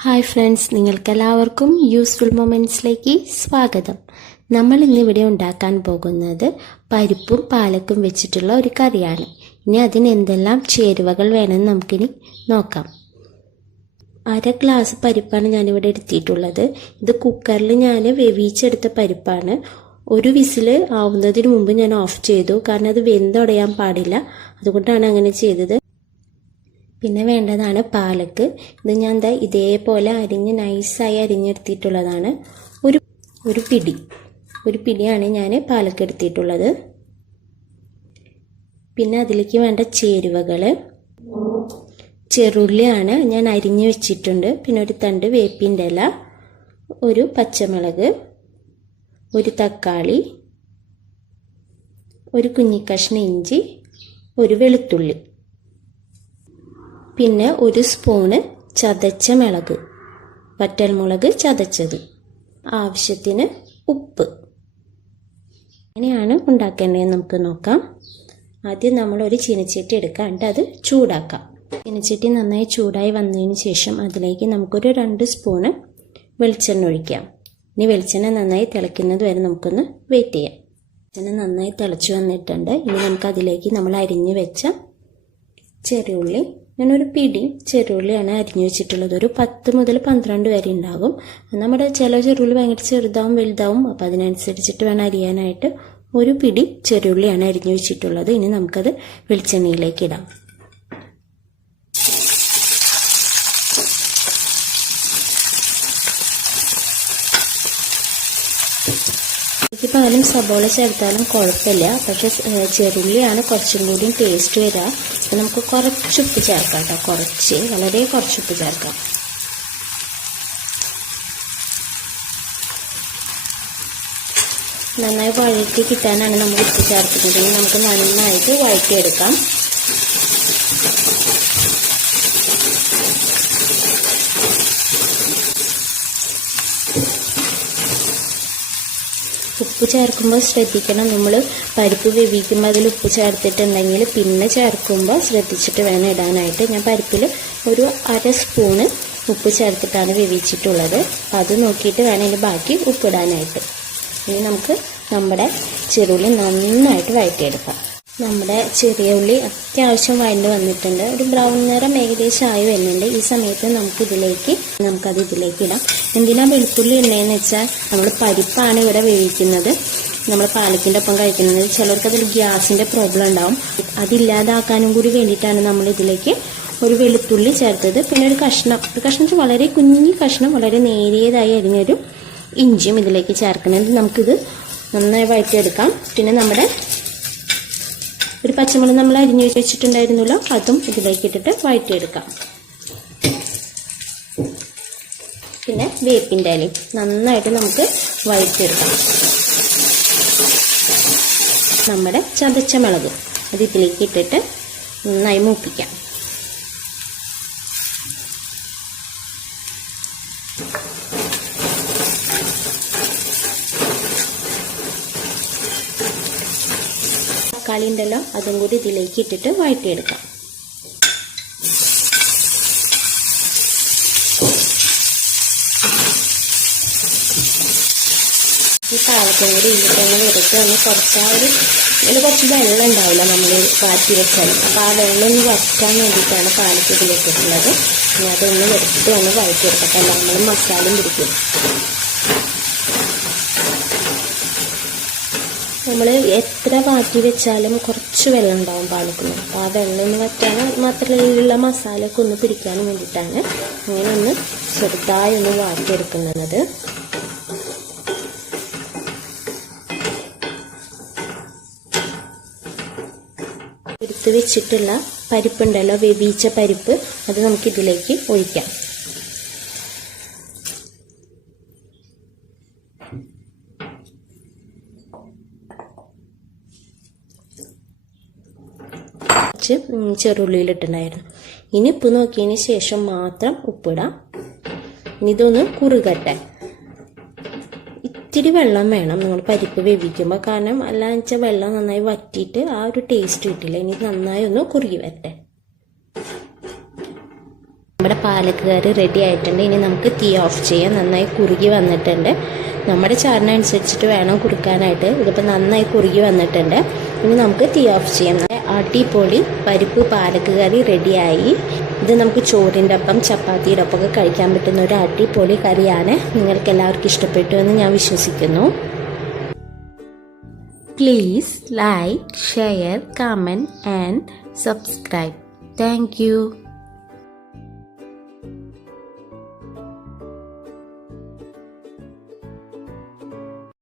Hi friends, നിങ്ങൾക്കെല്ലാവർക്കും useful മൊമെൻറ്റ്സിലേക്ക് സ്വാഗതം. നമ്മൾ ഇന്നിവിടെ ഉണ്ടാക്കാൻ പോകുന്നത് പരിപ്പും പാലക്കും വെച്ചിട്ടുള്ള ഒരു കറിയാണ്. ഇനി അതിന് എന്തെല്ലാം ചേരുവകൾ വേണമെന്ന് നമുക്കിനി നോക്കാം. 1/2 ഗ്ലാസ് പരിപ്പാണ് ഞാനിവിടെ എടുത്തിട്ടുള്ളത്. ഇത് കുക്കറിൽ ഞാൻ വേവിച്ചെടുത്ത പരിപ്പാണ്. ഒരു വിസിൽ ആവുന്നതിന് മുമ്പ് ഞാൻ ഓഫ് ചെയ്തു, കാരണം അത് വെന്തുടയാൻ പാടില്ല. അതുകൊണ്ടാണ് അങ്ങനെ ചെയ്തത്. പിന്നെ വേണ്ടതാണ് പാലക്ക്. ഇത് ഞാൻ ഇതേപോലെ നൈസായി അരിഞ്ഞെടുത്തിട്ടുള്ളതാണ്. ഒരു പിടിയാണ് ഞാൻ പാലക്ക് എടുത്തിട്ടുള്ളത്. പിന്നെ അതിലേക്ക് വേണ്ട ചേരുവകൾ: ചെറുള്ളിയാണ് ഞാൻ അരിഞ്ഞ് വെച്ചിട്ടുണ്ട്. പിന്നെ ഒരു തണ്ട് വേപ്പിൻ്റെ ഇല, ഒരു പച്ചമുളക്, ഒരു തക്കാളി, ഒരു കുഞ്ഞിക്കഷ്ണം ഇഞ്ചി, ഒരു വെളുത്തുള്ളി, പിന്നെ ഒരു സ്പൂണ് ചതച്ച മുളക്, വറ്റൽമുളക് ചതച്ചത്, ആവശ്യത്തിന് ഉപ്പ്. എങ്ങനെയാണ് ഉണ്ടാക്കേണ്ടതെന്ന് നമുക്ക് നോക്കാം. ആദ്യം നമ്മളൊരു ചീനച്ചട്ടി എടുക്കാം, എന്നിട്ട് അത് ചൂടാക്കാം. ചീനച്ചട്ടി നന്നായി ചൂടായി വന്നതിന് ശേഷം അതിലേക്ക് നമുക്കൊരു 2 സ്പൂണ് വെളിച്ചെണ്ണ ഒഴിക്കാം. ഇനി വെളിച്ചെണ്ണ നന്നായി തിളയ്ക്കുന്നത് വരെ നമുക്കൊന്ന് വെയിറ്റ് ചെയ്യാം. വെളിച്ചെണ്ണ നന്നായി തിളച്ചു വന്നിട്ടുണ്ട്. ഇനി നമുക്കതിലേക്ക് നമ്മൾ അരിഞ്ഞു വെച്ച ചെറിയുള്ളി, ഞാനൊരു പിടി ചെറുള്ളിയാണ് അരിഞ്ഞു വെച്ചിട്ടുള്ളത്. ഒരു 10 മുതൽ 12 വരെ ഉണ്ടാകും. നമ്മുടെ ചില ചെറുള്ളി ഭയങ്കര ചെറുതാവും വലുതാവും, അപ്പോൾ അതിനനുസരിച്ചിട്ട് വേണം അരിയാനായിട്ട്. ഒരു പിടി ചെറുള്ളിയാണ് അരിഞ്ഞു വെച്ചിട്ടുള്ളത്. ഇനി നമുക്കത് വെളിച്ചെണ്ണയിലേക്ക് ഇടാം. ഇതിക്ക് പകരം സബോള ചേർത്താലും കുഴപ്പമില്ല, പക്ഷെ ചെറുള്ളിയാണ് കുറച്ചും കൂടി ടേസ്റ്റ് വരിക. അപ്പം നമുക്ക് കുറച്ച് ഉപ്പ് ചേർക്കാം കേട്ടോ, വളരെ കുറച്ച് ഉപ്പ് ചേർക്കാം. നന്നായി വഴറ്റി കിട്ടാനാണ് നമ്മൾ ഉപ്പ് ചേർക്കുന്നത്. നമുക്ക് നന്നായിട്ട് വഴറ്റിയെടുക്കാം. ഉപ്പ് ചേർക്കുമ്പോൾ ശ്രദ്ധിക്കണം, നമ്മൾ പരിപ്പ് വേവിക്കുമ്പോൾ അതിൽ ഉപ്പ് ചേർത്തിട്ടുണ്ടെങ്കിൽ പിന്നെ ചേർക്കുമ്പോൾ ശ്രദ്ധിച്ചിട്ട് വേണം ഇടാനായിട്ട്. ഞാൻ പരിപ്പിൽ ഒരു 1/2 സ്പൂണ് ഉപ്പ് ചേർത്തിട്ടാണ് വേവിച്ചിട്ടുള്ളത്. അപ്പോൾ അത് നോക്കിയിട്ട് വേണം ഇനി ബാക്കി ഉപ്പിടാനായിട്ട്. ഇനി നമുക്ക് നമ്മുടെ ചെറുള്ളി നന്നായിട്ട് വഴറ്റിയെടുക്കാം. നമ്മുടെ ചെറിയ ഉള്ളി അത്യാവശ്യം വഴണ്ട് വന്നിട്ടുണ്ട്. ഒരു ബ്രൗൺ നിറം ഏകദേശം ആയി വരുന്നുണ്ട്. ഈ സമയത്ത് നമുക്കത് ഇതിലേക്ക് ഇടാം. എന്തിനാണ് വെളുത്തുള്ളി ഇടുന്നതെന്ന് വെച്ചാൽ നമ്മൾ പരിപ്പാണ് ഇവിടെ വേവിക്കുന്നത്, നമ്മൾ പാലക്കിൻ്റെ ഒപ്പം കഴിക്കുന്നത്. ചിലർക്ക് അതിൽ ഗ്യാസിൻ്റെ പ്രോബ്ലം ഉണ്ടാവും. അതില്ലാതാക്കാനും കൂടി വേണ്ടിയിട്ടാണ് നമ്മൾ ഇതിലേക്ക് ഒരു വെളുത്തുള്ളി ചേർത്തത്. പിന്നെ ഒരു കഷ്ണം വളരെ കുഞ്ഞി കഷ്ണം, വളരെ നേരിയതായി അരിഞ്ഞൊരു ഇഞ്ചിയും ഇതിലേക്ക് ചേർക്കുന്നത്. നമുക്കിത് നന്നായി വഴറ്റിയെടുക്കാം. പിന്നെ നമ്മുടെ ഒരു പച്ചമുളക് നമ്മൾ അരിഞ്ഞു വെച്ചിട്ടുണ്ടായിരുന്നല്ലോ, അതും ഇതിലേക്ക് ഇട്ടിട്ട് വഴറ്റിയെടുക്കാം. പിന്നെ വേപ്പിൻ്റെ ഇലയും നന്നായിട്ട് നമുക്ക് വഴറ്റിയെടുക്കാം. നമ്മുടെ ചതച്ച മുളക് അത് ഇതിലേക്ക് ഇട്ടിട്ട് നന്നായി മൂപ്പിക്കാം. തക്കാളി ഉണ്ടല്ലോ, അതും കൂടി ഇതിലേക്ക് ഇട്ടിട്ട് വഴറ്റിയെടുക്കാം. ഈ പാലക്കും കൂടി ഇതിട്ടൊന്ന് വെറുതെ ഒന്ന് കുറച്ച് വെള്ളം ഉണ്ടാവില്ല നമ്മൾ വാറ്റി വെച്ചാൽ. അപ്പോൾ ആ വെള്ളം ഒന്ന് വറ്റാൻ വേണ്ടിയിട്ടാണ് പാലക്ക് ഇതിലേക്ക് ഇട്ടുള്ളത്. ഇനി അതൊന്ന് വെറുതെ ഒന്ന് വഴറ്റിയെടുക്കട്ടെ, നമ്മൾ മസാലയും പിടിക്കും. നമ്മൾ എത്ര വാറ്റി വെച്ചാലും കുറച്ച് വെള്ളം ഉണ്ടാവും പാലക്കിന്. അപ്പോൾ ആ വെള്ളം ഒന്ന് വറ്റാനും മാത്രമല്ല മസാലയൊക്കെ ഒന്ന് പിടിക്കാനും വേണ്ടിയിട്ടാണ് അങ്ങനെ ഒന്ന് ചെറുതായി ഒന്ന് വാട്ടിയെടുക്കുന്നത്. എടുത്ത് വെച്ചിട്ടുള്ള പരിപ്പുണ്ടല്ലോ, വേവിച്ച പരിപ്പ്, അത് നമുക്കിതിലേക്ക് ഒഴിക്കാം. ചെറുള്ളിയിലിട്ടുണ്ടായിരുന്നു. ഇനി ഉപ്പ് നോക്കിയതിന് ശേഷം മാത്രം ഉപ്പിടാം. ഇനി ഇതൊന്ന് കുറുകട്ടെ. ഇത്തിരി വെള്ളം വേണം നമ്മൾ പരിപ്പ് വേവിക്കുമ്പോൾ, കാരണം അല്ലാന്ന് വെച്ചാൽ വെള്ളം നന്നായി വറ്റിയിട്ട് ആ ഒരു ടേസ്റ്റ് കിട്ടില്ല. ഇനി നന്നായി ഒന്ന് കുറുകി വരട്ടെ. നമ്മുടെ പാലക്ക് കറി റെഡി ആയിട്ടുണ്ട്. ഇനി നമുക്ക് തീ ഓഫ് ചെയ്യാം. നന്നായി കുറുകി വന്നിട്ടുണ്ട്. നമ്മുടെ ചാറിനനുസരിച്ചിട്ട് വേണം കുറുക്കാനായിട്ട്. ഇതിപ്പോൾ നന്നായി കുറുകി വന്നിട്ടുണ്ട്. ഇനി നമുക്ക് തീ ഓഫ് ചെയ്യാം. അടിപൊളി പരിപ്പ് പാലക്ക് കറി റെഡിയായി. ഇത് നമുക്ക് ചോറിൻ്റെ ഒപ്പം ചപ്പാത്തിയുടെ ഒപ്പമൊക്കെ കഴിക്കാൻ പറ്റുന്ന ഒരു അടിപൊളി കറിയാണ്. നിങ്ങൾക്ക് എല്ലാവർക്കും ഇഷ്ടപ്പെട്ടു എന്ന് ഞാൻ വിശ്വസിക്കുന്നു. Please like, share, comment and subscribe. Thank you.